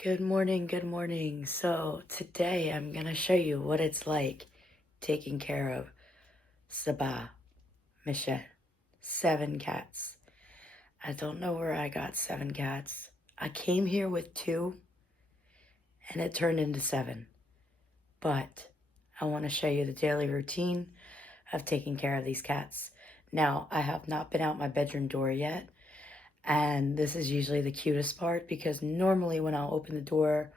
Good morning, good morning. So today I'm gonna show you what it's like taking care of Sabah, Michelle, 7 cats. I don't know where I got 7 cats. I came here with 2 and it turned into 7. But I want to show you the daily routine of taking care of these cats. Now, I have not been out my bedroom door yet. And this is usually the cutest part because normally when I'll open the door,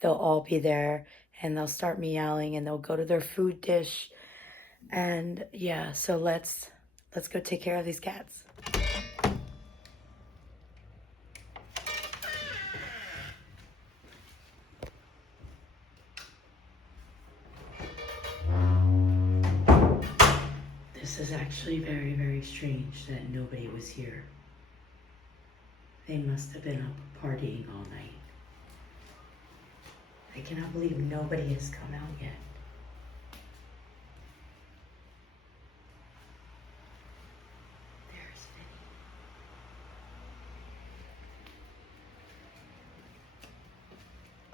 they'll all be there and they'll start meowing and they'll go to their food dish. And yeah, so let's go take care of these cats. This is actually very, very strange that nobody was here. They must have been up partying all night. I cannot believe nobody has come out yet. There's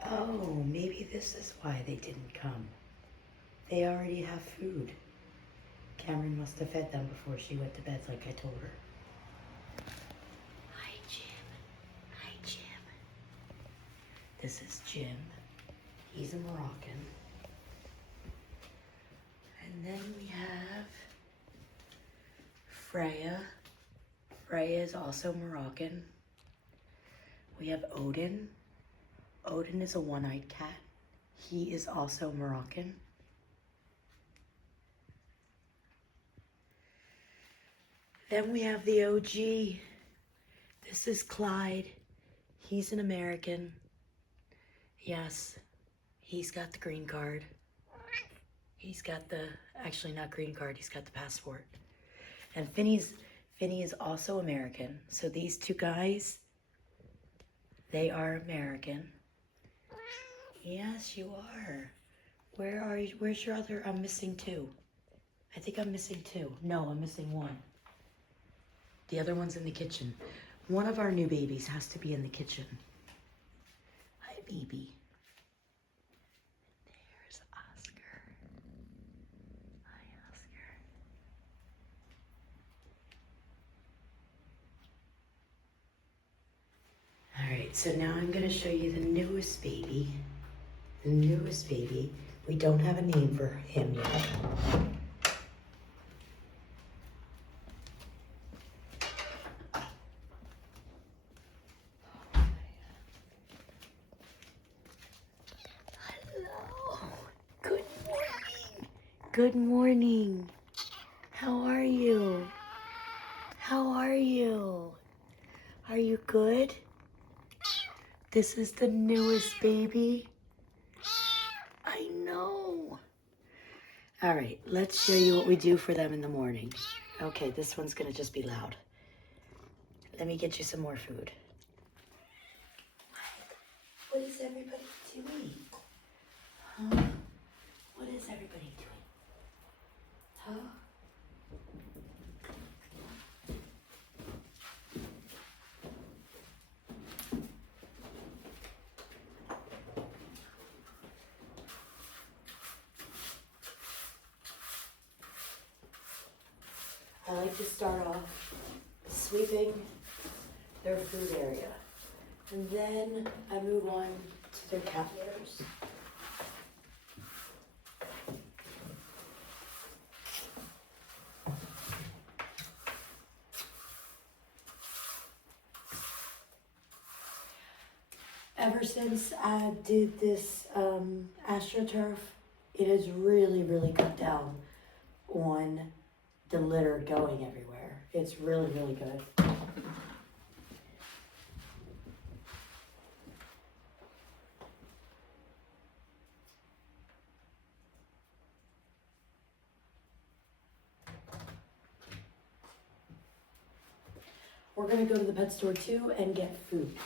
Vinny. Oh, maybe this is why they didn't come. They already have food. Cameron must have fed them before she went to bed like I told her. Hi, Jim. Hi, Jim. This is Jim. He's a Moroccan. And then we have Freya. Freya is also Moroccan. We have Odin. Odin is a one-eyed cat. He is also Moroccan. Then we have the OG. This is Clyde. He's an American. Yes, he's got the green card. He's got the, actually not green card, he's got the passport. And Finny is also American. So these 2 guys, they are American. Yes, you are. Where are you? Where's your other? I'm missing 2. I think I'm missing 2. No, I'm missing 1. The other one's in the kitchen. One of our new babies has to be in the kitchen. Hi, baby. There's Oscar. Hi, Oscar. All right, so now I'm gonna show you the newest baby. The newest baby. We don't have a name for him yet. Hello. Good morning. Good morning. How are you? How are you? Are you good? This is the newest baby. I know. All right, let's show you what we do for them in the morning. Okay, this one's gonna just be loud. Let me get you some more food. What is everybody doing? Huh? What is everybody doing? Huh? I like to start off sweeping their food area. And then I move on to their cat litters. Ever since I did this AstroTurf, it has really, really cut down on the litter going everywhere. It's really, really good. We're gonna go to the pet store too and get food.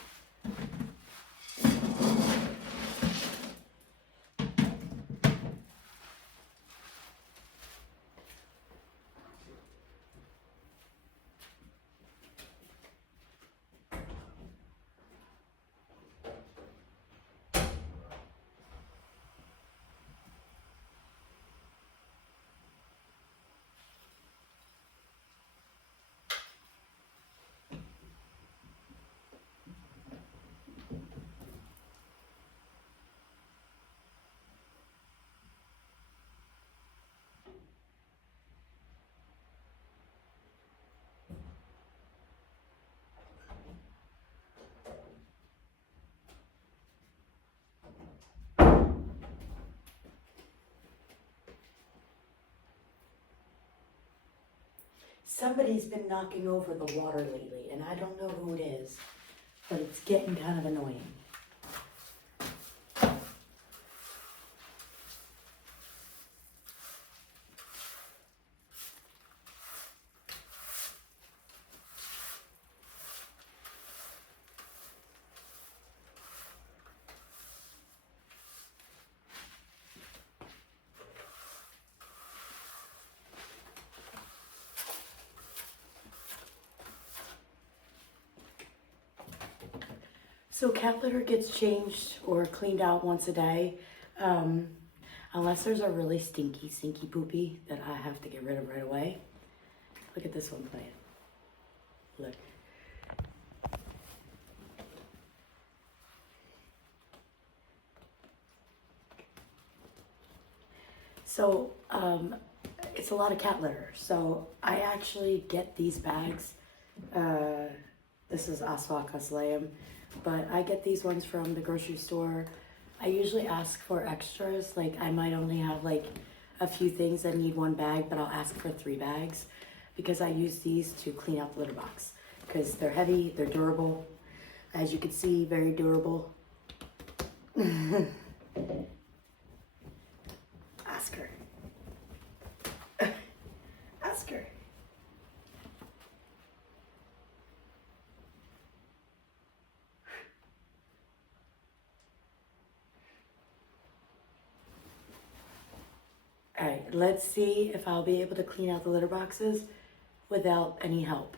Somebody's been knocking over the water lately, and I don't know who it is, but it's getting kind of annoying. So cat litter gets changed or cleaned out once a day, unless there's a really stinky poopy that I have to get rid of right away. Look at this one playing. Look. So it's a lot of cat litter. So I actually get these bags. This is Aswa Kaslayam. But I get these ones from the grocery store. I usually ask for extras. Like I might only have like a few things that need one bag, but I'll ask for 3 bags because I use these to clean out the litter box because they're heavy, they're durable. As you can see, very durable. Ask her. Ask her. All right, let's see if I'll be able to clean out the litter boxes without any help.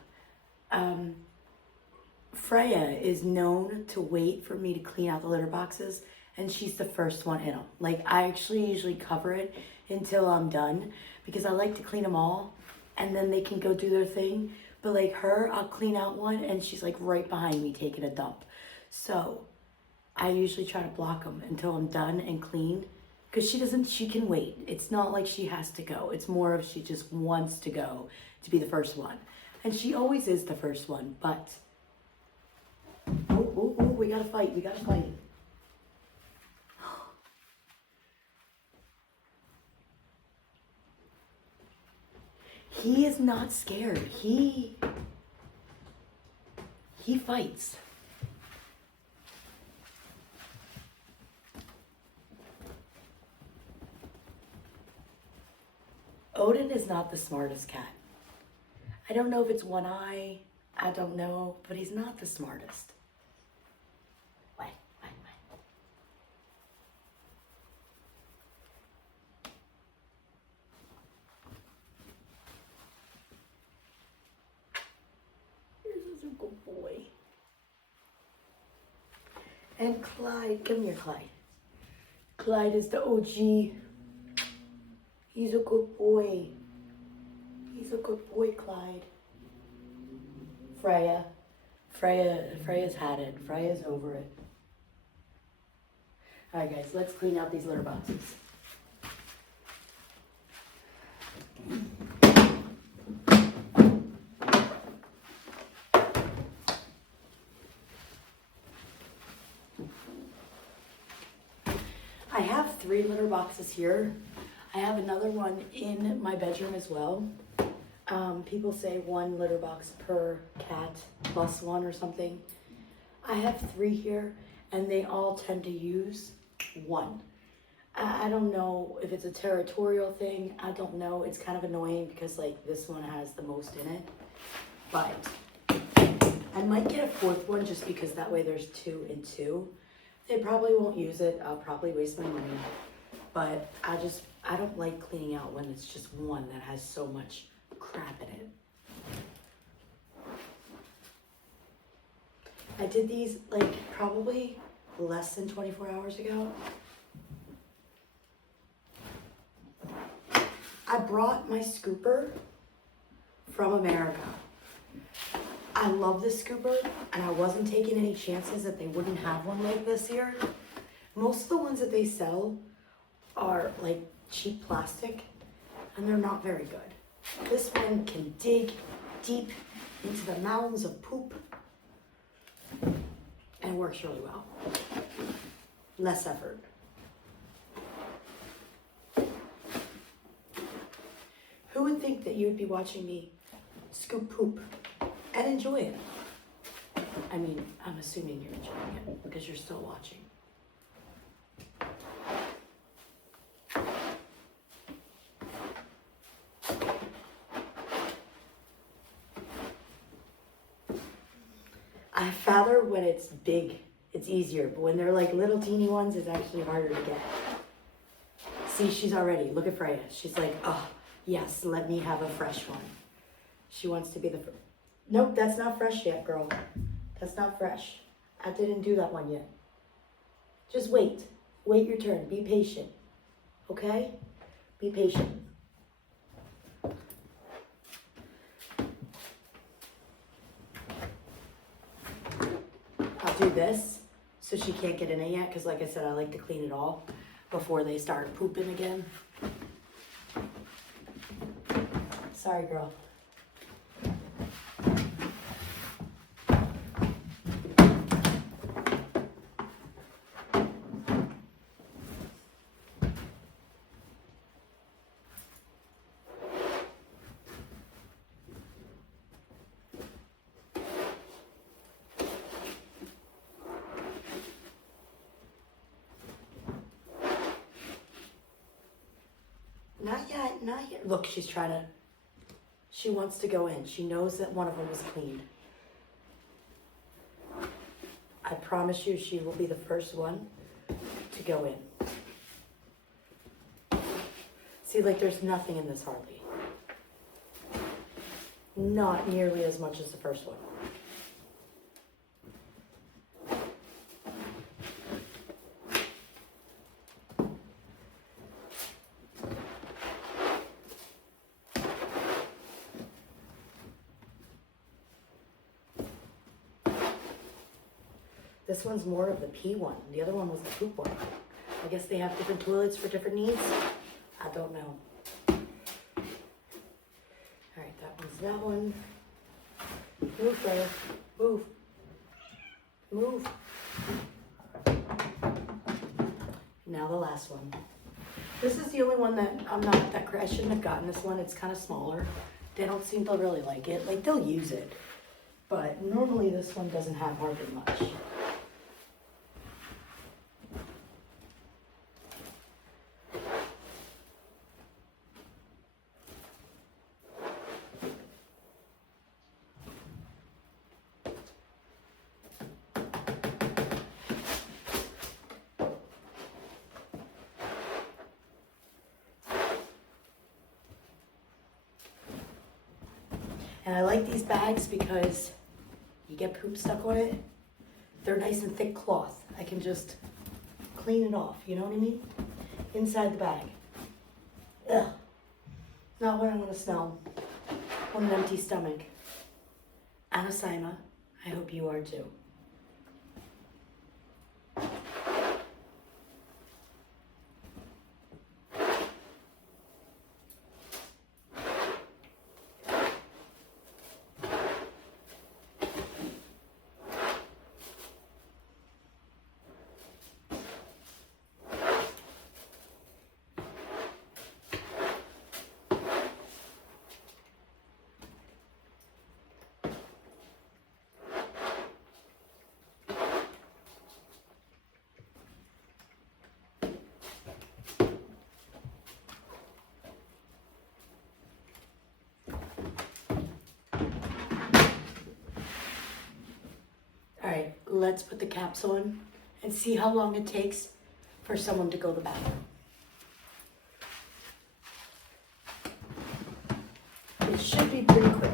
Freya is known to wait for me to clean out the litter boxes, and she's the first one in them. Like, I actually usually cover it until I'm done because I like to clean them all, and then they can go do their thing. But like her, I'll clean out one, and she's like right behind me taking a dump. So I usually try to block them until I'm done and clean. Because she can wait. It's not like she has to go. It's more of she just wants to go to be the first one. And she always is the first one, but... Oh, we gotta fight, we gotta fight. He is not scared. He fights. Odin is not the smartest cat. I don't know if it's one eye, I don't know, but he's not the smartest. What? This is a good boy. And Clyde, come here, Clyde. Clyde is the OG. He's a good boy. He's a good boy, Clyde. Freya's had it. Freya's over it. All right, guys, let's clean out these litter boxes. I have 3 litter boxes here. I have another one in my bedroom as well. People say 1 litter box per cat plus 1 or something. I have 3 here, and they all tend to use 1. I don't know if it's a territorial thing. I don't know. It's kind of annoying because like this one has the most in it. But I might get a 4th one just because that way there's 2 and 2. They probably won't use it. I'll probably waste my money. But I don't like cleaning out when it's just one that has so much crap in it. I did these like probably less than 24 hours ago. I brought my scooper from America. I love this scooper, and I wasn't taking any chances that they wouldn't have one like this here. Most of the ones that they sell are like cheap plastic, and they're not very good. This one can dig deep into the mountains of poop, and works really well. Less effort. Who would think that you would be watching me scoop poop and enjoy it. I mean, I'm assuming you're enjoying it because you're still watching. I rather when it's big, it's easier, but when they're like little teeny ones, it's actually harder to get. See, she's already, look at Freya. She's like, oh, yes, let me have a fresh one. She wants to be the first. Nope, that's not fresh yet, girl. That's not fresh. I didn't do that one yet. Just wait. Wait your turn. Be patient. Okay? Be patient. I'll do this so she can't get in it yet because like I said, I like to clean it all before they start pooping again. Sorry, girl. Not yet, not yet. Look, she's trying to, she wants to go in. She knows that one of them was cleaned. I promise you she will be the first one to go in. See, like there's nothing in this hardly. Not nearly as much as the first one. This one's more of the pee one. The other one was the poop one. I guess they have different toilets for different needs. I don't know. All right, that one's that one. Move, Freya. Move. Move. Now the last one. This is the only one that I'm not that I shouldn't have gotten this one. It's kind of smaller. They don't seem to really like it. Like they'll use it, but normally this one doesn't have hardly much. And I like these bags because you get poop stuck on it. They're nice and thick cloth. I can just clean it off, you know what I mean? Inside the bag. Ugh. Not what I want to smell on an empty stomach. Anasaima, I hope you are too. All right, let's put the caps on and see how long it takes for someone to go to the bathroom. It should be pretty quick.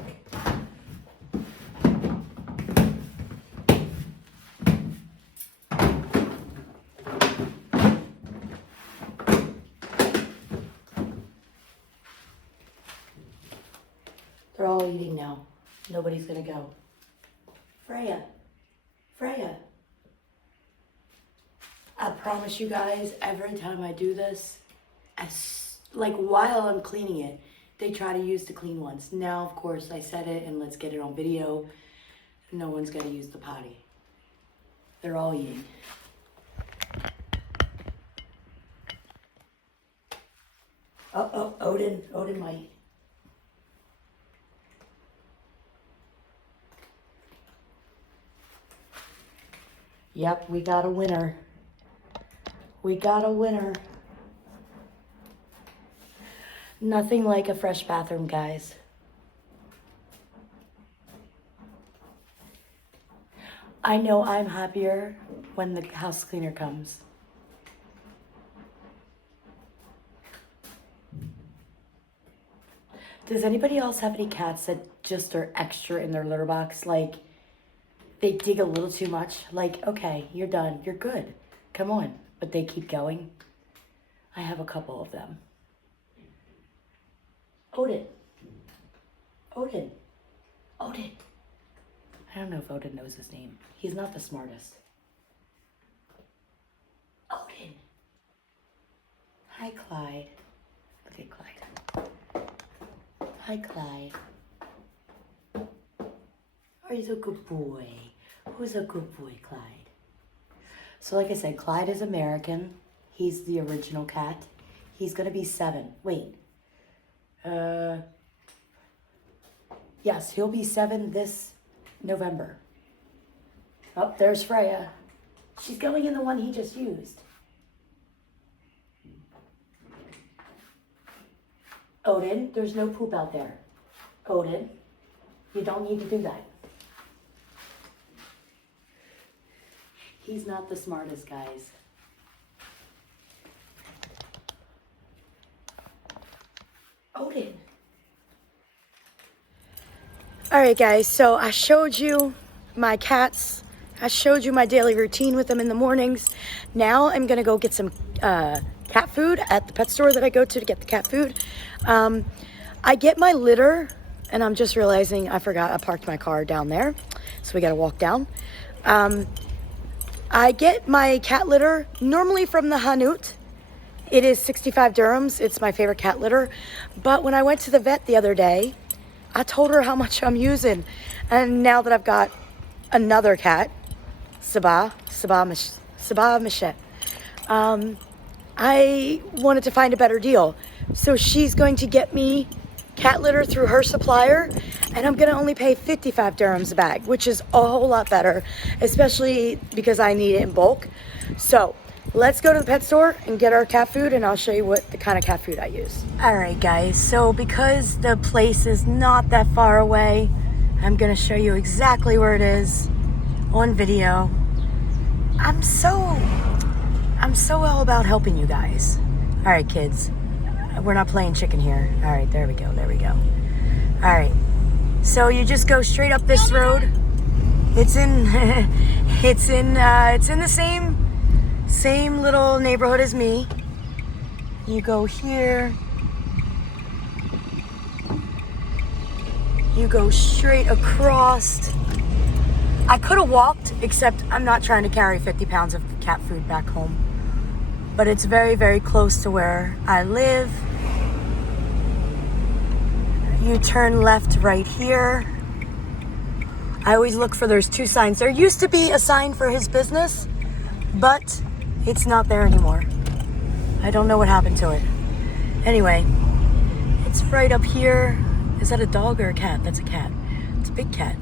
They're all eating now. Nobody's gonna go. Freya. Freya. I promise you guys, every time I do this, like while I'm cleaning it, they try to use the clean ones. Now, of course, I said it and let's get it on video. No one's gonna use the potty. They're all eating. Oh, Odin might. Yep, we got a winner. We got a winner. Nothing like a fresh bathroom, guys. I know I'm happier when the house cleaner comes. Does anybody else have any cats that just are extra in their litter box? Like, they dig a little too much? Like, okay, you're done. You're good. Come on. But they keep going. I have a couple of them. Odin. Odin. Odin. I don't know if Odin knows his name. He's not the smartest. Odin. Hi, Clyde. Look at Clyde. Hi, Clyde. Are you a good boy? Who's a good boy, Clyde? So like I said, Clyde is American. He's the original cat. He's gonna be 7. Wait. Yes, he'll be 7 this November. Oh, there's Freya. She's going in the one he just used. Odin, there's no poop out there. Odin, you don't need to do that. He's not the smartest, guys. Odin. All right, guys, so I showed you my cats. I showed you my daily routine with them in the mornings. Now I'm gonna go get some cat food at the pet store that I go to get the cat food. I get my litter, and I'm just realizing I forgot I parked my car down there, so we gotta walk down. I get my cat litter normally from the Hanut. It is 65 dirhams. It's my favorite cat litter. But when I went to the vet the other day, I told her how much I'm using. And now that I've got another cat, Sabah Michet, I wanted to find a better deal. So she's going to get me cat litter through her supplier, and I'm gonna only pay 55 dirhams a bag, which is a whole lot better, especially because I need it in bulk. So let's go to the pet store and get our cat food, and I'll show you what the kind of cat food I use. All right, guys, so because the place is not that far away, I'm gonna show you exactly where it is on video. I'm so all about helping you guys. All right, kids, we're not playing chicken here. All right, there we go. All right, so you just go straight up this road. It's in it's in the same little neighborhood as me. You go here. You go straight across. I could have walked, except I'm not trying to carry 50 pounds of cat food back home. But it's very, very close to where I live. You turn left right here. I always look for, there's 2 signs. There used to be a sign for his business, but it's not there anymore. I don't know what happened to it. Anyway, it's right up here. Is that a dog or a cat? That's a cat. It's a big cat.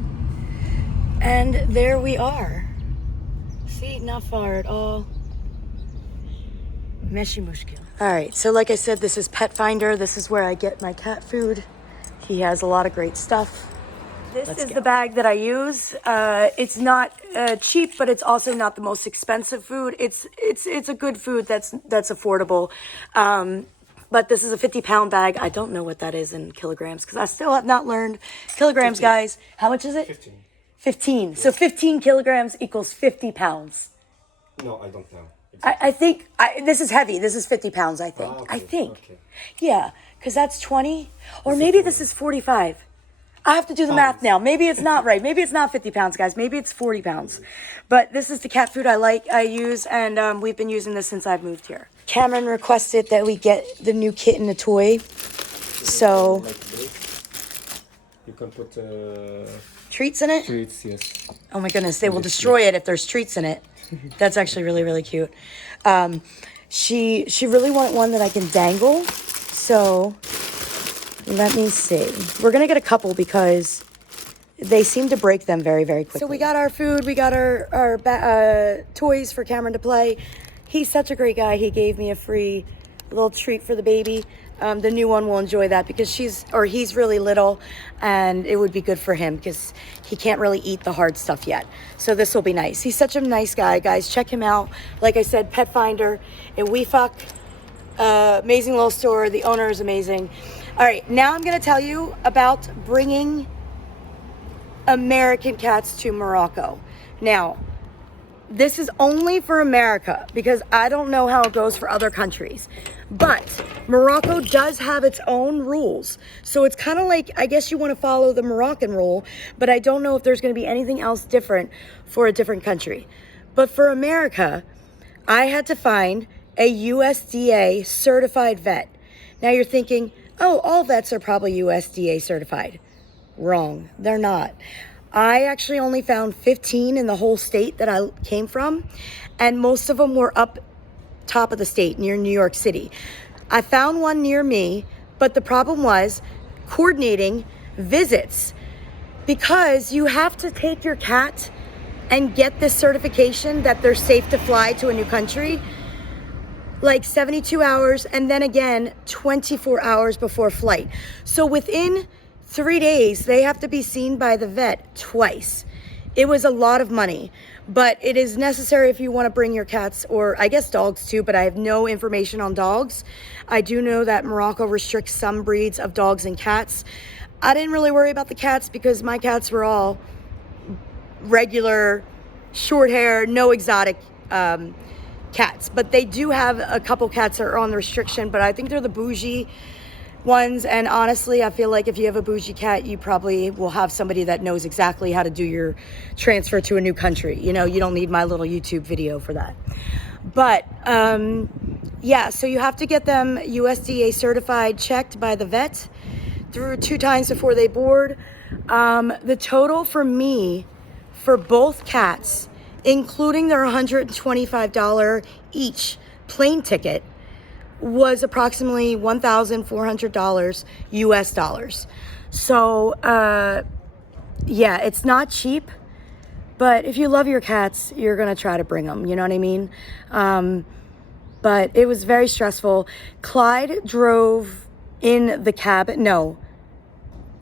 And there we are. See, not far at all. Meshi Mushkil. All right, so like I said, this is Pet Finder. This is where I get my cat food. He has a lot of great stuff. This is the bag that I use. It's not cheap, but it's also not the most expensive food. It's a good food that's affordable. But this is a 50-pound bag. I don't know what that is in kilograms because I still have not learned kilograms, 15. guys. How much is it? 15. 15. So 15 kilograms equals 50 pounds. No, I don't know. I think this is heavy. This is 50 pounds, I think. Okay. I think. Okay. Yeah, because that's 20. Or maybe this is 45. I have to do the math now. Maybe it's not right. Maybe it's not 50 pounds, guys. Maybe it's 40 pounds. But this is the cat food I use, and we've been using this since I've moved here. Cameron requested that we get the new kitten a toy. So, Like this. You can put treats in it? treats, yes. Oh my goodness, they will destroy it if there's treats in it. That's actually really, really cute. She really wanted one that I can dangle. So let me see. We're gonna get a couple because they seem to break them very, very quickly. So we got our food, we got our toys for Cameron to play. He's such a great guy. He gave me a free little treat for the baby. The new one will enjoy that because he's really little, and it would be good for him because he can't really eat the hard stuff yet. So this will be nice. He's such a nice guy, guys. Check him out. Like I said, Pet Finder in Weefuk. Amazing little store. The owner is amazing. All right, now I'm going to tell you about bringing American cats to Morocco. Now, this is only for America because I don't know how it goes for other countries. But Morocco does have its own rules. So it's kind of like, I guess you want to follow the Moroccan rule, but I don't know if there's going to be anything else different for a different country. But for America, I had to find a USDA certified vet. Now you're thinking, oh, all vets are probably USDA certified. Wrong, they're not. I actually only found 15 in the whole state that I came from, and most of them were up top of the state near New York City. I found one near me, but the problem was coordinating visits because you have to take your cat and get this certification that they're safe to fly to a new country like 72 hours and then again 24 hours before flight. So within 3 days, they have to be seen by the vet twice. It was a lot of money, but it is necessary if you want to bring your cats, or I guess dogs too, but I have no information on dogs. I do know that Morocco restricts some breeds of dogs and cats. I didn't really worry about the cats because my cats were all regular, short hair, no exotic cats. But they do have a couple cats that are on the restriction, but I think they're the bougie ones. And honestly, I feel like if you have a bougie cat, you probably will have somebody that knows exactly how to do your transfer to a new country. You know, you don't need my little YouTube video for that. But yeah, so you have to get them USDA certified, checked by the vet through 2 times before they board. The total for me for both cats, including their $125 each plane ticket, was approximately $1,400 US dollars. So yeah, it's not cheap, but if you love your cats, you're gonna try to bring them, you know what I mean? But it was very stressful. Clyde drove in the cabin. No,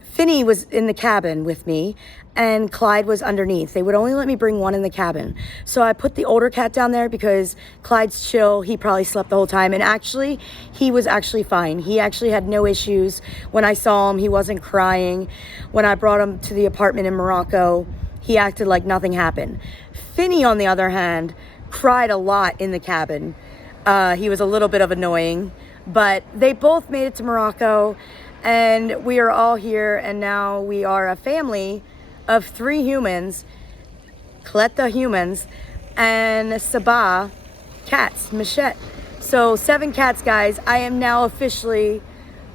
Finney was in the cabin with me and Clyde was underneath. They would only let me bring one in the cabin. So I put the older cat down there because Clyde's chill. He probably slept the whole time. And actually, he was actually fine. He actually had no issues. When I saw him, he wasn't crying. When I brought him to the apartment in Morocco, he acted like nothing happened. Finney, on the other hand, cried a lot in the cabin. He was a little bit of annoying, but they both made it to Morocco. And we are all here, and now we are a family of 3 humans, Cleta humans, and Sabah cats, Michette. So 7 cats, guys. I am now officially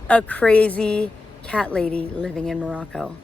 a crazy cat lady living in Morocco.